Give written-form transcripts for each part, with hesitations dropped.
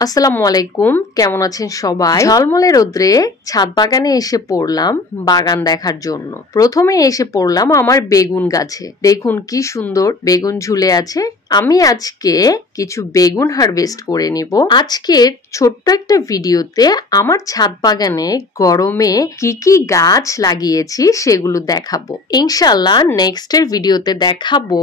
আসসালামু আলাইকুম, কেমন আছেন সবাই? ঝলমলে রোদ্রে ছাদ বাগানে এসে পড়লাম বাগান দেখার জন্য। প্রথমে এসে পড়লাম আমার বেগুন গাছে। দেখুন কি সুন্দর বেগুন ঝুলে আছে। আমি আজকে কিছু বেগুন হারভেস্ট করে নিব। আজকের ছোট্ট একটা ভিডিওতে আমার ছাদ বাগানে গরমে কি কি গাছ লাগিয়েছি সেগুলো দেখাবো। ইনশাআল্লাহ নেক্সটের ভিডিওতে দেখাবো।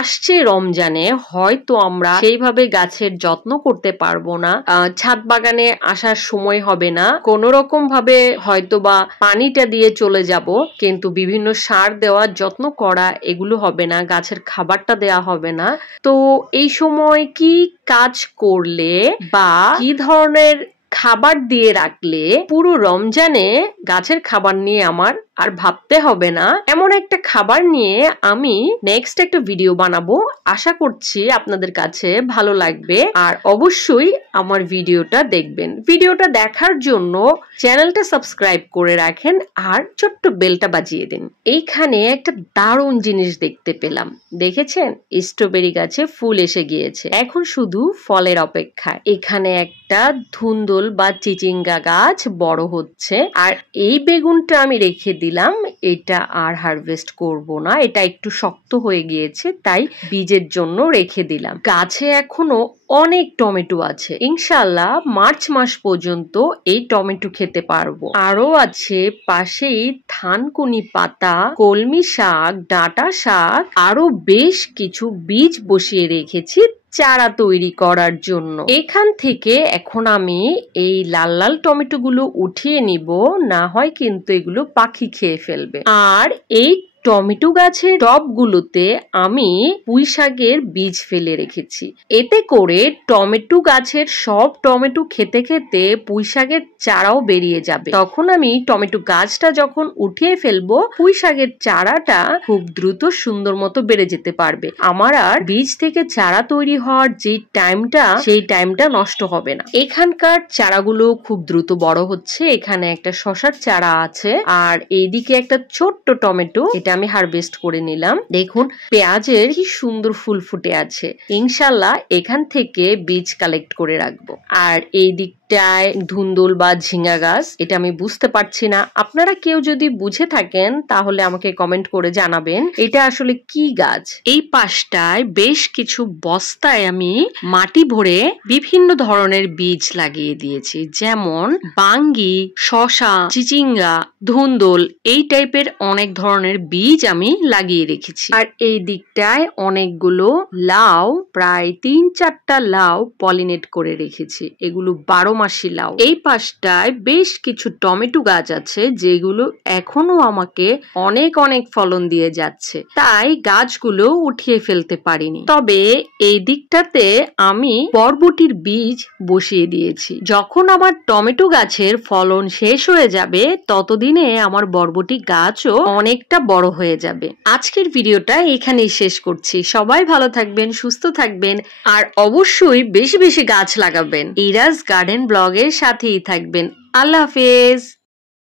আসছে রমজানে হয়তো আমরা সেইভাবে গাছের যত্ন করতে পারবো না, ছাদ বাগানে আসার সময় হবে না, কোন রকম ভাবে হয়তো বা পানিটা দিয়ে চলে যাব, কিন্তু বিভিন্ন সার দেওয়া যত্ন করা এগুলো হবে না, গাছের খাবারটা দেওয়া হবে না। তো এই সময় কি কাজ করলে বা কি ধরনের খাবার দিয়ে রাখলে পুরো রমজানে গাছের খাবার নিয়ে আমার আর ভাবতে হবে না, এমন একটা খাবার নিয়ে আমি নেক্সট একটা ভিডিও বানাবো। আশা করছি আপনাদের কাছে ভালো লাগবে আর অবশ্যই আমার ভিডিওটা দেখবেন। ভিডিওটা দেখার জন্য চ্যানেলটা সাবস্ক্রাইব করে রাখেন আর ছোট্ট বেলটা বাজিয়ে দিন। এইখানে একটা দারুণ জিনিস দেখতে পেলাম, দেখেছেন? স্ট্রবেরি গাছে ফুল এসে গিয়েছে, এখন শুধু ফলের অপেক্ষায়। এখানে একটা ধুন্দুল বা চিচিঙ্গা গাছ বড় হচ্ছে, আর এই বেগুনটা আমি রেখে দিলাম, এটা আর হারভেস্ট করব না, এটা একটু শক্ত হয়ে গিয়েছে তাই বীজের জন্য রেখে দিলাম। গাছে এখনো অনেক টমেটো আছে, ইনশাআল্লাহ মার্চ মাস পর্যন্ত এই টমেটো খেতে পারবো। আরো আছে পাশেই থানকুনি পাতা, কলমি শাক, ডাঁটা শাক, আরো বেশ কিছু বীজ বসিয়ে রেখেছি চারা তৈরি করার জন্য। এখান থেকে এখন আমি এই লাল লাল টমেটো গুলো উঠিয়ে নিব, না হয় কিন্তু এগুলো পাখি খেয়ে ফেলবে। আর এই টমেটো গাছের টবগুলোতে আমি পুঁই শাকের বীজ ফেলে রেখেছি, এতে করে টমেটো গাছের সব টমেটো খেতে খেতে পুঁই শাকের চারাও বেরিয়ে যাবে। তখন আমি টমেটো গাছটা যখন উঠিয়ে ফেলবো, পুঁই শাকের চারাটা খুব দ্রুত সুন্দর মতো বেড়ে যেতে পারবে। আমার আর বীজ থেকে চারা তৈরি হওয়ার যে টাইমটা, সেই টাইমটা নষ্ট হবে না। এখানকার চারাগুলো খুব দ্রুত বড় হচ্ছে। এখানে একটা শশার চারা আছে, আর এইদিকে একটা ছোট্ট টমেটো, এটা আমি হারভেস্ট করে নিলাম। দেখুন পেঁয়াজের কি সুন্দর ফুল ফুটে আছে। ইনশাআল্লাহ এখান থেকে বীজ কালেক্ট করে রাখবো। আর এই দিকটায় ধুন্দুল বা ঝিঙ্গা গাছ, এটা আমি বুঝতে পারছি না, আপনারা কেউ যদি বুঝে থাকেন তাহলে আমাকে কমেন্ট করে জানাবেন এটা আসলে কি গাছ। এই পাশটায় বেশ কিছু বস্তায় আমি মাটি ভরে বিভিন্ন ধরনের বীজ লাগিয়ে দিয়েছি, যেমন বাঙ্গি, শশা, চিচিঙ্গা, ধুন্দুল, এই টাইপের অনেক ধরনের বীজ আমি লাগিয়ে রেখেছি। আর এই দিকটায় অনেকগুলো লাউ, প্রায় 3-4টা লাউ পলিনেট করে রেখেছি, এগুলো 12 মাসি লাউ। এই পাশটায় বেশ কিছু টমেটো গাছ আছে যেগুলো এখনো আমাকে অনেক অনেক ফলন দিয়ে যাচ্ছে, তাই গাছগুলো উঠিয়ে ফেলতে পারিনি। তবে এই দিকটাতে আমি বরবটির বীজ বসিয়ে দিয়েছি, যখন আমার টমেটো গাছের ফলন শেষ হয়ে যাবে ততদিনে আমার বরবটি গাছও অনেকটা বড় হয়ে যাবে। আজকের ভিডিওটা এখানেই শেষ করছি। সবাই ভালো থাকবেন, সুস্থ থাকবেন, আর অবশ্যই বেশি বেশি গাছ লাগাবেন। ইরাজ গার্ডেন ব্লগের সাথেই থাকবেন। আল্লাহ হাফেজ।